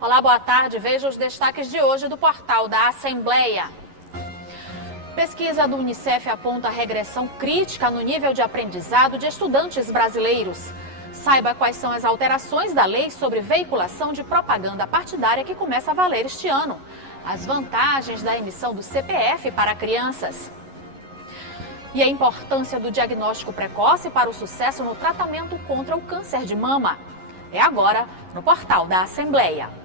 Olá, boa tarde. Veja os destaques de hoje do portal da Assembleia. Pesquisa do Unicef aponta regressão crítica no nível de aprendizado de estudantes brasileiros. Saiba quais são as alterações da lei sobre veiculação de propaganda partidária que começa a valer este ano. As vantagens da emissão do CPF para crianças. E a importância do diagnóstico precoce para o sucesso no tratamento contra o câncer de mama. É agora no portal da Assembleia.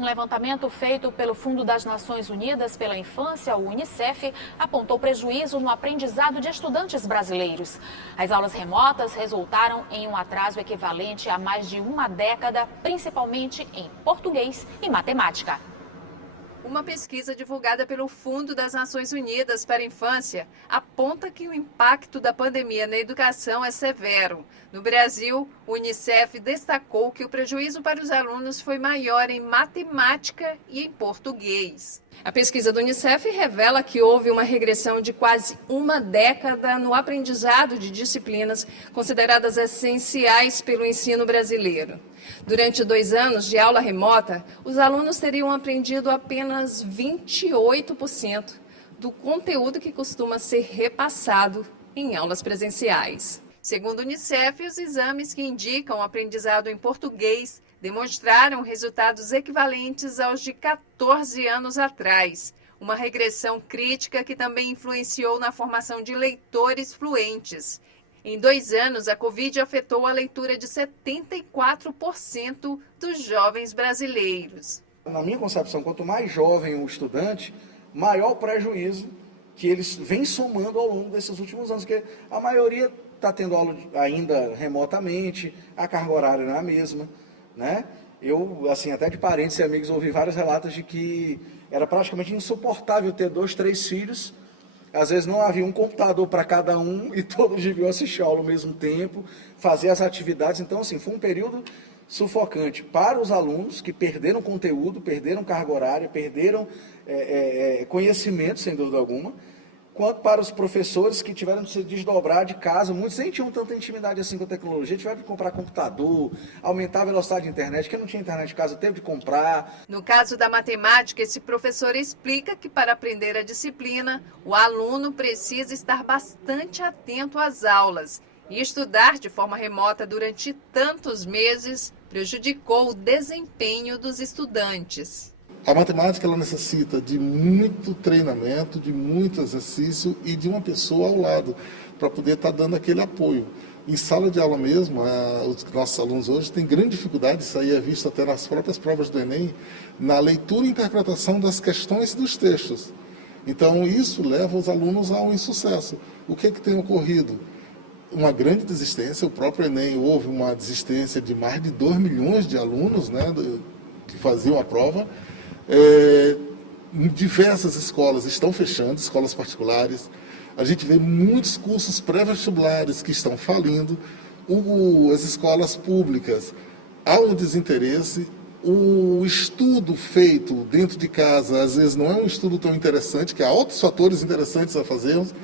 Um levantamento feito pelo Fundo das Nações Unidas pela Infância, o Unicef, apontou prejuízo no aprendizado de estudantes brasileiros. As aulas remotas resultaram em um atraso equivalente a mais de uma década, principalmente em português e matemática. Uma pesquisa divulgada pelo Fundo das Nações Unidas para a Infância aponta que o impacto da pandemia na educação é severo. No Brasil, o Unicef destacou que o prejuízo para os alunos foi maior em matemática e em português. A pesquisa do Unicef revela que houve uma regressão de quase uma década no aprendizado de disciplinas consideradas essenciais pelo ensino brasileiro. Durante 2 anos de aula remota, os alunos teriam aprendido apenas 28% do conteúdo que costuma ser repassado em aulas presenciais. Segundo o Unicef, os exames que indicam o aprendizado em português demonstraram resultados equivalentes aos de 14 anos atrás. Uma regressão crítica que também influenciou na formação de leitores fluentes. Em 2 anos, a Covid afetou a leitura de 74% dos jovens brasileiros. Na minha concepção, quanto mais jovem o estudante, maior o prejuízo que eles vêm somando ao longo desses últimos anos, porque a maioria está tendo aula ainda remotamente, a carga horária não é a mesma, né? Eu, assim, até de parentes e amigos, ouvi vários relatos de que era praticamente insuportável ter 2, 3 filhos. Às vezes não havia um computador para cada um e todos deviam assistir aula ao mesmo tempo, fazer as atividades. Então, assim, foi um período sufocante para os alunos que perderam conteúdo, perderam carga horária, perderam conhecimento, sem dúvida alguma, quanto para os professores que tiveram de se desdobrar de casa. Muitos nem tinham tanta intimidade assim com a tecnologia, tiveram de comprar computador, aumentar a velocidade de internet. Quem não tinha internet em casa teve de comprar. No caso da matemática, esse professor explica que para aprender a disciplina, o aluno precisa estar bastante atento às aulas. E estudar de forma remota durante tantos meses prejudicou o desempenho dos estudantes. A matemática ela necessita de muito treinamento, de muito exercício e de uma pessoa ao lado para poder estar dando aquele apoio. Em sala de aula mesmo, os nossos alunos hoje têm grande dificuldade, isso aí é visto até nas próprias provas do Enem, na leitura e interpretação das questões dos textos. Então isso leva os alunos a um insucesso. O que tem ocorrido? Uma grande desistência. O próprio Enem houve uma desistência de mais de 2 milhões de alunos, né, que faziam a prova. Diversas escolas estão fechando, escolas particulares. A gente vê muitos cursos pré-vestibulares que estão falindo. As escolas públicas, há um desinteresse. O estudo feito dentro de casa, às vezes, não é um estudo tão interessante, que há outros fatores interessantes a fazermos.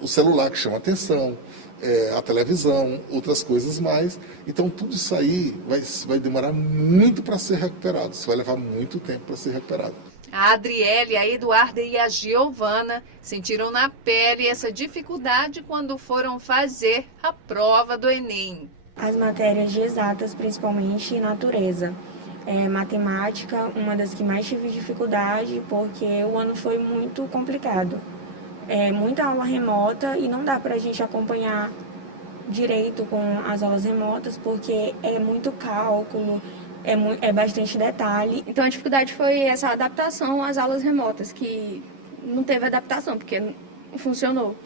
O celular que chama atenção, a televisão, outras coisas mais. Então, tudo isso aí vai demorar muito para ser recuperado. Isso vai levar muito tempo para ser recuperado. A Adriele, a Eduarda e a Giovana sentiram na pele essa dificuldade quando foram fazer a prova do Enem. As matérias de exatas, principalmente natureza. Matemática, uma das que mais tive dificuldade, porque o ano foi muito complicado. Muita aula remota e não dá para a gente acompanhar direito com as aulas remotas, porque é muito cálculo, é bastante detalhe. Então a dificuldade foi essa adaptação às aulas remotas, que não teve adaptação, porque não funcionou.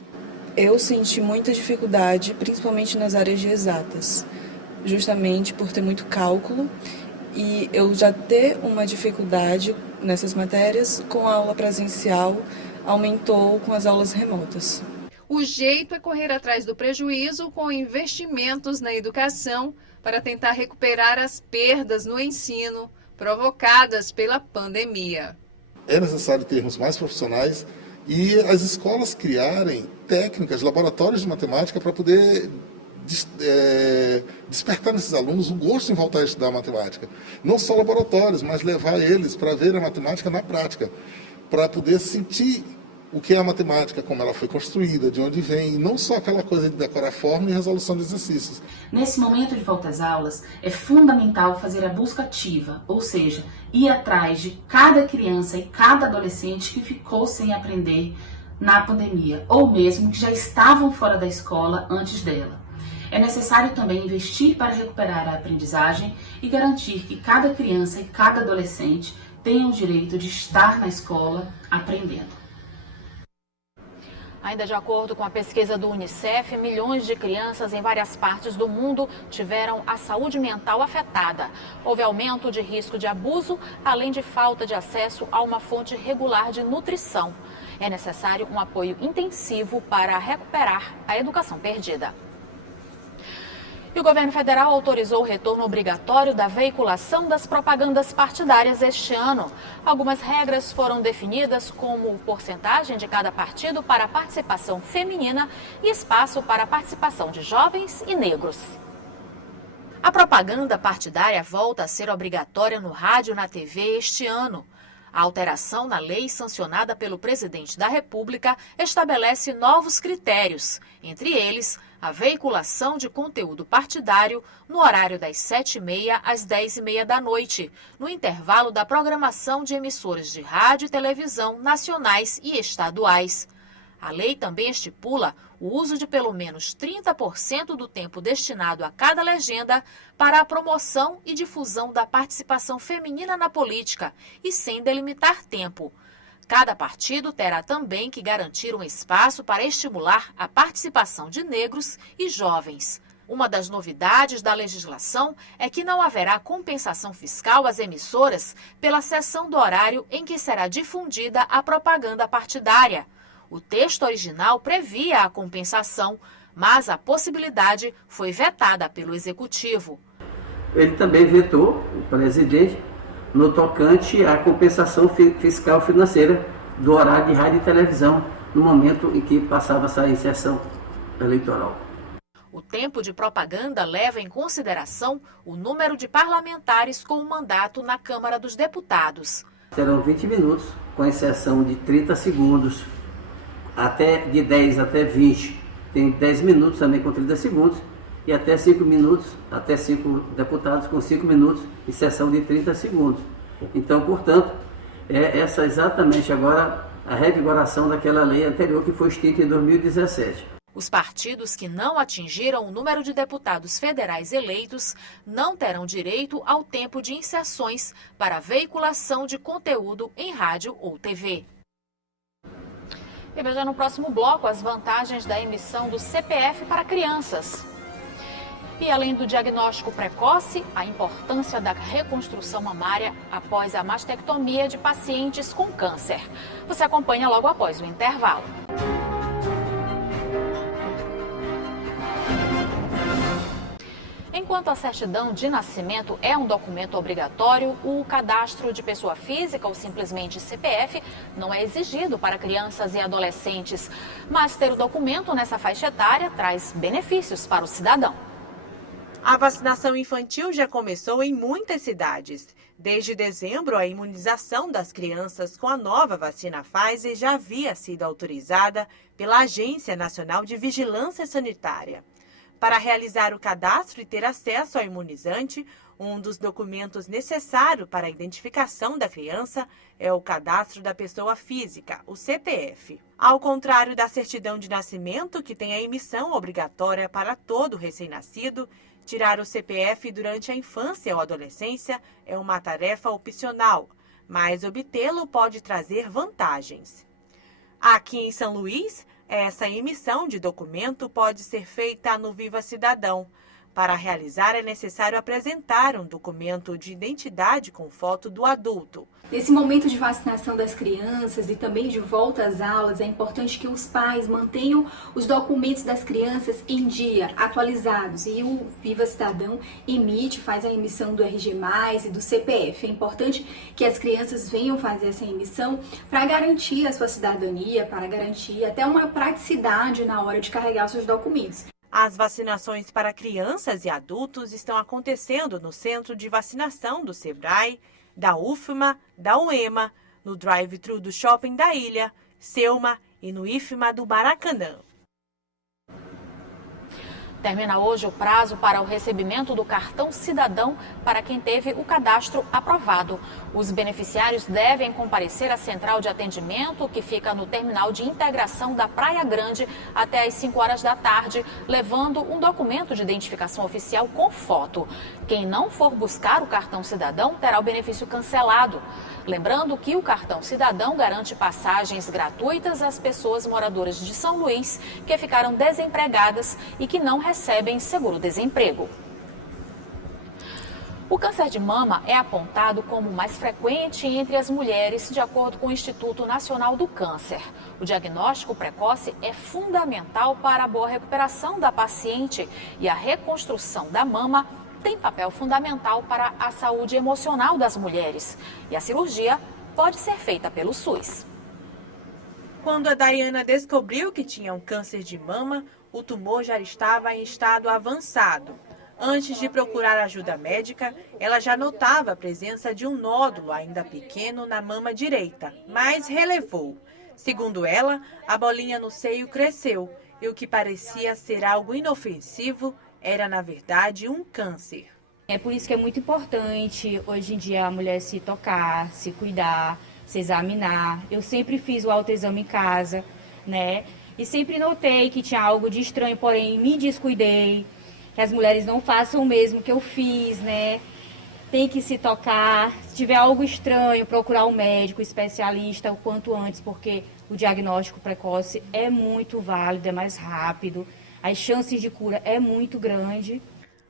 Eu senti muita dificuldade, principalmente nas áreas de exatas, justamente por ter muito cálculo, e eu já ter uma dificuldade nessas matérias com a aula presencial aumentou com as aulas remotas. O jeito é correr atrás do prejuízo com investimentos na educação para tentar recuperar as perdas no ensino provocadas pela pandemia. É necessário termos mais profissionais e as escolas criarem técnicas, laboratórios de matemática para poder despertar nesses alunos o gosto em voltar a estudar matemática. Não só laboratórios, mas levar eles para ver a matemática na prática, para poder sentir o que é a matemática, como ela foi construída, de onde vem, e não só aquela coisa de decorar forma e resolução de exercícios. Nesse momento de volta às aulas, é fundamental fazer a busca ativa, ou seja, ir atrás de cada criança e cada adolescente que ficou sem aprender na pandemia, ou mesmo que já estavam fora da escola antes dela. É necessário também investir para recuperar a aprendizagem e garantir que cada criança e cada adolescente tenham o direito de estar na escola aprendendo. Ainda de acordo com a pesquisa do Unicef, milhões de crianças em várias partes do mundo tiveram a saúde mental afetada. Houve aumento de risco de abuso, além de falta de acesso a uma fonte regular de nutrição. É necessário um apoio intensivo para recuperar a educação perdida. E o governo federal autorizou o retorno obrigatório da veiculação das propagandas partidárias este ano. Algumas regras foram definidas, como porcentagem de cada partido para a participação feminina e espaço para a participação de jovens e negros. A propaganda partidária volta a ser obrigatória no rádio e na TV este ano. A alteração na lei sancionada pelo presidente da República estabelece novos critérios, entre eles a veiculação de conteúdo partidário no horário das 7h30 às 10h30 da noite, no intervalo da programação de emissoras de rádio e televisão nacionais e estaduais. A lei também estipula o uso de pelo menos 30% do tempo destinado a cada legenda para a promoção e difusão da participação feminina na política e sem delimitar tempo. Cada partido terá também que garantir um espaço para estimular a participação de negros e jovens. Uma das novidades da legislação é que não haverá compensação fiscal às emissoras pela seção do horário em que será difundida a propaganda partidária. O texto original previa a compensação, mas a possibilidade foi vetada pelo Executivo. Ele também vetou, o presidente, no tocante à compensação fiscal financeira do horário de rádio e televisão, no momento em que passava essa inserção eleitoral. O tempo de propaganda leva em consideração o número de parlamentares com o mandato na Câmara dos Deputados. Serão 20 minutos, com exceção de 30 segundos, de 10 até 20. Tem 10 minutos também com 30 segundos, e até 5 minutos, até 5 deputados com 5 minutos, e sessão de 30 segundos. Então, portanto, é essa exatamente agora a revigoração daquela lei anterior que foi extinta em 2017. Os partidos que não atingiram o número de deputados federais eleitos não terão direito ao tempo de inserções para veiculação de conteúdo em rádio ou TV. E veja no próximo bloco as vantagens da emissão do CPF para crianças. E além do diagnóstico precoce, a importância da reconstrução mamária após a mastectomia de pacientes com câncer. Você acompanha logo após o intervalo. Enquanto a certidão de nascimento é um documento obrigatório, o cadastro de pessoa física, ou simplesmente CPF, não é exigido para crianças e adolescentes. Mas ter o documento nessa faixa etária traz benefícios para o cidadão. A vacinação infantil já começou em muitas cidades. Desde dezembro, a imunização das crianças com a nova vacina Pfizer já havia sido autorizada pela Agência Nacional de Vigilância Sanitária. Para realizar o cadastro e ter acesso ao imunizante, um dos documentos necessários para a identificação da criança é o cadastro da pessoa física, o CPF. Ao contrário da certidão de nascimento, que tem a emissão obrigatória para todo recém-nascido, tirar o CPF durante a infância ou adolescência é uma tarefa opcional, mas obtê-lo pode trazer vantagens. Aqui em São Luís, essa emissão de documento pode ser feita no Viva Cidadão. Para realizar, é necessário apresentar um documento de identidade com foto do adulto. Nesse momento de vacinação das crianças e também de volta às aulas, é importante que os pais mantenham os documentos das crianças em dia, atualizados. E o Viva Cidadão faz a emissão do RG+, e do CPF. É importante que as crianças venham fazer essa emissão para garantir a sua cidadania, para garantir até uma praticidade na hora de carregar os seus documentos. As vacinações para crianças e adultos estão acontecendo no Centro de Vacinação do Sebrae, da UFMA, da UEMA, no drive-thru do Shopping da Ilha, Selma e no IFMA do Maracanã. Termina hoje o prazo para o recebimento do cartão cidadão para quem teve o cadastro aprovado. Os beneficiários devem comparecer à central de atendimento, que fica no terminal de integração da Praia Grande, até às 5 horas da tarde, levando um documento de identificação oficial com foto. Quem não for buscar o cartão cidadão terá o benefício cancelado. Lembrando que o cartão cidadão garante passagens gratuitas às pessoas moradoras de São Luís que ficaram desempregadas e que não recebem seguro-desemprego. O câncer de mama é apontado como mais frequente entre as mulheres, de acordo com o Instituto Nacional do Câncer. O diagnóstico precoce é fundamental para a boa recuperação da paciente e a reconstrução da mama tem papel fundamental para a saúde emocional das mulheres. E a cirurgia pode ser feita pelo SUS. Quando a Dayana descobriu que tinha um câncer de mama, o tumor já estava em estado avançado. Antes de procurar ajuda médica, ela já notava a presença de um nódulo ainda pequeno na mama direita, mas relevou. Segundo ela, a bolinha no seio cresceu e o que parecia ser algo inofensivo era, na verdade, um câncer. É por isso que é muito importante, hoje em dia, a mulher se tocar, se cuidar, se examinar. Eu sempre fiz o autoexame em casa, né? E sempre notei que tinha algo de estranho, porém me descuidei. Que as mulheres não façam o mesmo que eu fiz, né? Tem que se tocar. Se tiver algo estranho, procurar um médico especialista o quanto antes, porque o diagnóstico precoce é muito válido, é mais rápido. As chances de cura é muito grande.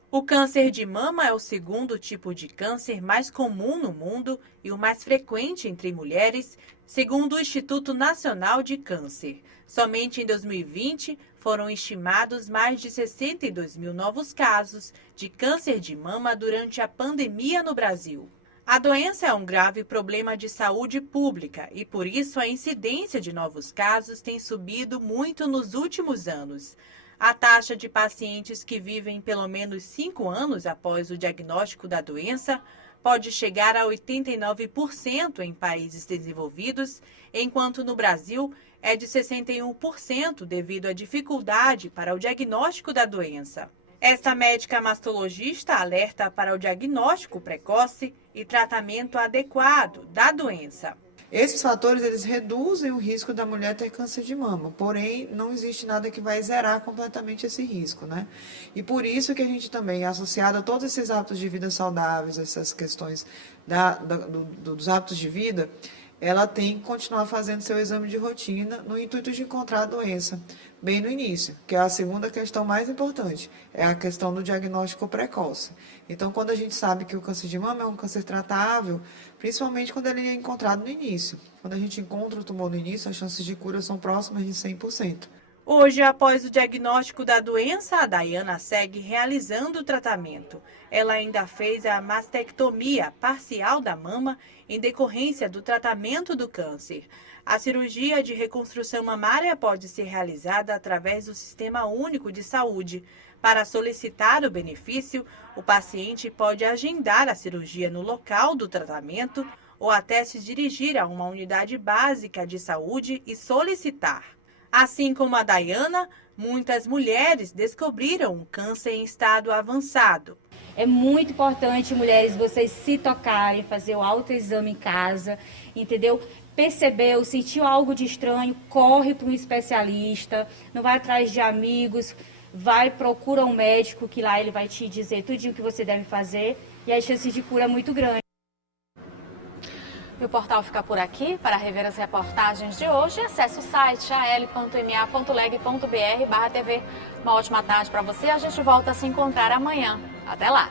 O câncer de mama é o segundo tipo de câncer mais comum no mundo e o mais frequente entre mulheres, segundo o Instituto Nacional de Câncer. Somente em 2020 foram estimados mais de 62 mil novos casos de câncer de mama durante a pandemia no Brasil. A doença é um grave problema de saúde pública e, por isso, a incidência de novos casos tem subido muito nos últimos anos. A taxa de pacientes que vivem pelo menos 5 anos após o diagnóstico da doença pode chegar a 89% em países desenvolvidos, enquanto no Brasil é de 61% devido à dificuldade para o diagnóstico da doença. Esta médica mastologista alerta para o diagnóstico precoce e tratamento adequado da doença. Esses fatores, eles reduzem o risco da mulher ter câncer de mama, porém não existe nada que vai zerar completamente esse risco, né? E por isso que a gente também, associado a todos esses hábitos de vida saudáveis, essas questões dos hábitos de vida, ela tem que continuar fazendo seu exame de rotina no intuito de encontrar a doença bem no início, que é a segunda questão mais importante, é a questão do diagnóstico precoce. Então, quando a gente sabe que o câncer de mama é um câncer tratável, principalmente quando ele é encontrado no início. Quando a gente encontra o tumor no início, as chances de cura são próximas de 100%. Hoje, após o diagnóstico da doença, a Dayana segue realizando o tratamento. Ela ainda fez a mastectomia parcial da mama em decorrência do tratamento do câncer. A cirurgia de reconstrução mamária pode ser realizada através do Sistema Único de Saúde. Para solicitar o benefício, o paciente pode agendar a cirurgia no local do tratamento ou até se dirigir a uma unidade básica de saúde e solicitar. Assim como a Dayana, muitas mulheres descobriram um câncer em estado avançado. É muito importante, mulheres, vocês se tocarem, fazer o autoexame em casa, entendeu? Percebeu, sentiu algo de estranho, corre para um especialista, não vai atrás de amigos, procura um médico que lá ele vai te dizer tudinho o que você deve fazer e as chances de cura é muito grande. E o portal fica por aqui. Para rever as reportagens de hoje, acesse o site al.ma.leg.br/TV. Uma ótima tarde para você. A gente volta a se encontrar amanhã. Até lá!